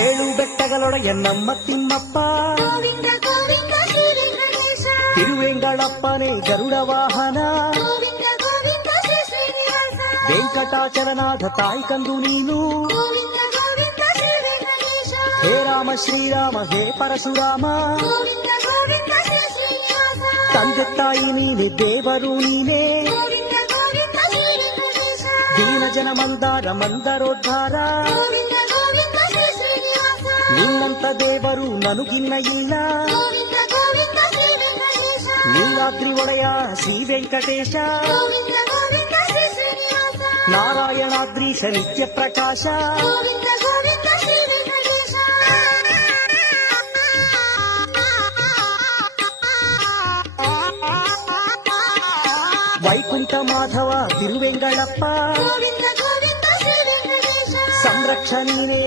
ಏಳು ಬೆಟ್ಟಗಳೊಡೆಯ ನಮ್ಮ ತಿಮ್ಮಪ್ಪ ಗೋವಿಂದ ಗೋವಿಂದ ಶ್ರೀ ಗಣೇಶ ತಿರುವೆಂಗಳಪ್ಪನೇ ಗರುಡ ವಾಹನ ಗೋವಿಂದ ಗೋವಿಂದ ಶ್ರೀ ಶ್ರೀನಿವಾಸ ವೆಂಕಟಾಚಲನಾಥ ತಾಯಿ ಕಂದು ನೀನು ಗೋವಿಂದ ಗೋವಿಂದ ಶ್ರೀ ಗಣೇಶ ಹೇ ರಾಮ ಶ್ರೀರಾಮ ಹೇ ಪರಶುರಾಮ ಗೋವಿಂದ ಗೋವಿಂದ ಶ್ರೀ ಶ್ರೀನಿವಾಸ ತಂದೆ ತಾಯಿ ನೀನೆ ದೇವರು ನೀನೇ ಗೋವಿಂದ ಗೋವಿಂದ ಶ್ರೀ ಗಣೇಶ ದೀನ ಜನ ಮಂದಾರ ಮಂದರೋದ್ಧಾರ ಗೋವಿಂದ ಗೋವಿಂದ ಶ್ರೀ ಶ್ರೀನಿವಾಸ ನಿನ್ನಂತ ದೇವರು ನನಗಿನ್ನ ಇಲ್ಲ ಗೋವಿಂದ ಗೋವಿಂದ ಶ್ರೀ ಗಣೇಶ ನೀಲಾದ್ರಿ ಒಡೆಯ ಶ್ರೀ ವೆಂಕಟೇಶ ಗೋವಿಂದ ಗೋವಿಂದ ಶ್ರೀ ಶ್ರೀನಿವಾಸ ನಾರಾಯಣಾದ್ರೀಶ ನಿತ್ಯ ಪ್ರಕಾಶ ಗೋವಿಂದ ಗೋವಿಂದ ಶ್ರೀ ಗಣೇಶ ವೈಕುಂಠ ಮಾಧವ ತಿರುವೆಂಗಳಪ್ಪ ಗೋವಿಂದ ಗೋವಿಂದ ಶ್ರೀ ಗಣೇಶ ಸಂರಕ್ಷಣೀನೇ